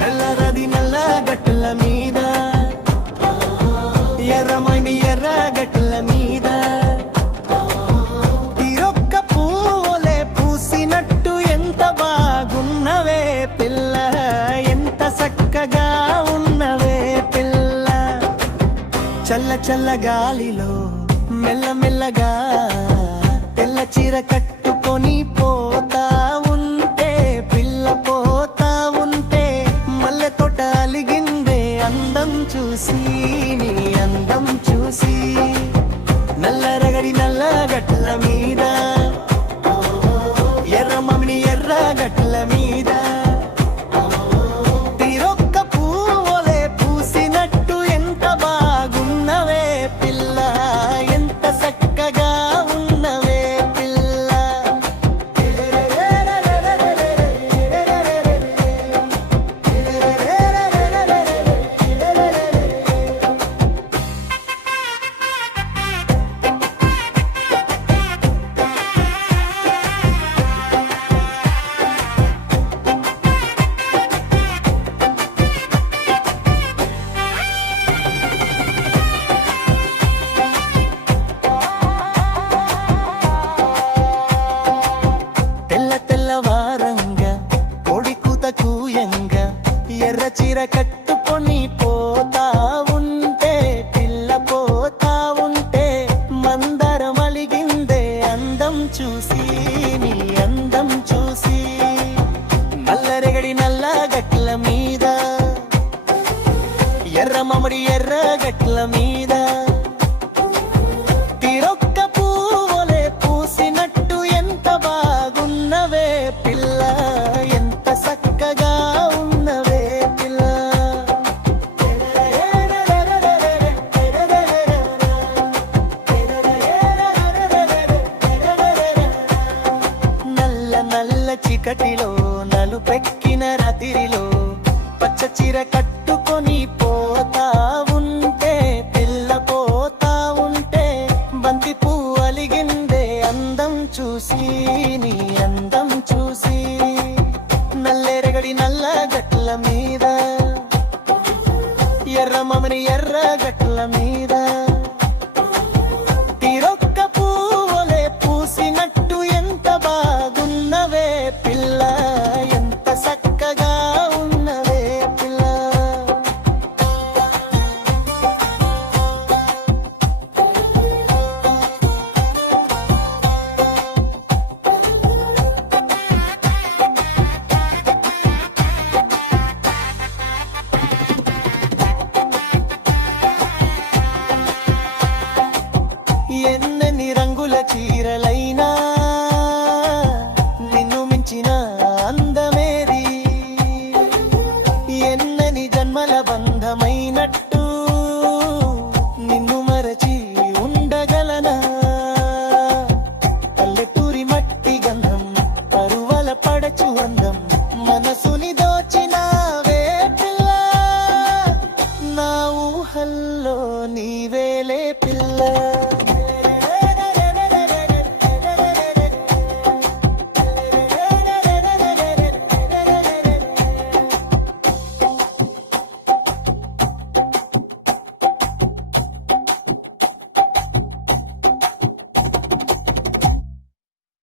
నల్లరది నల్ల గట్టుల మీద ఎర్రమైంది ఎర్ర గట్టుల మీద తీరొక్క పూలే పూసినట్టు ఎంత బాగున్నవే పిల్ల, ఎంత చక్కగా ఉన్నవే పిల్ల. చల్ల చల్ల గాలిలో మెల్లమెల్లగా తెల్ల చీర కట్టుకొని పోతా ఉంటే పిల్ల, పోతా ఉంటే మల్లె తోట అలిగిందే అందం చూసి, నీ అందం చూసి. నల్లరగడి నల్ల గట్ల మీద ఎర్ర మమిని ఎర్ర గట్ల మీద తీరొక్క పూలే పూసినట్టు ఎంత బాగున్నవే పిల్ల, ఎంత చక్కగా ఉన్నవే పిల్ల. తెల్లవారంగా కోడి కూత కూయంగా ఎర్ర చీర కట్టుకొని పోతా ఉంటే పిల్ల, పోతా ఉంటే మందరం అలిగిందే అందం చూసి, నీ అందం చూసి. నల్లరెగడి నల్ల గట్ల మీద ఎర్ర మమడి ఎర్ర గట్ల మీద తీరొక్క పూలే పూసినట్టు ఎంత బాగున్నవే పిల్ల, ఎంత చక్కగా ఉన్నవే పిల్ల. నల్ల నల్ల చికటిలో నలుపెక్కిన రాతిరిలో పచ్చ చీర కట్టుకొని పోతా ఉంటే పిల్ల, పోతా ఉంటే బంతి పువ్వు అలిగిందే అందం చూసి, నీ అందం చూసి. నల్లెరగడి నల్ల గట్ల మీద ఎర్ర మమని ఎర్ర గట్ల మీద తీరొక్క పూలే పూసినట్టు ఎంత బాగున్నవే పిల్ల, ఎంత చక్కగా ఉన్నవే పిల్ల. ఎన్నని రంగుల చీరలైనా నిన్ను మించిన అందమేది, ఎన్నని జన్మల బంధమైనట్టు నిన్ను మరచి ఉండగలనా. పల్లెటూరి మట్టి గంధం పరువల పడచు అందం మనసుని దోచినావే పిల్ల, నా ఊహల్లో నీవేలే పిల్ల.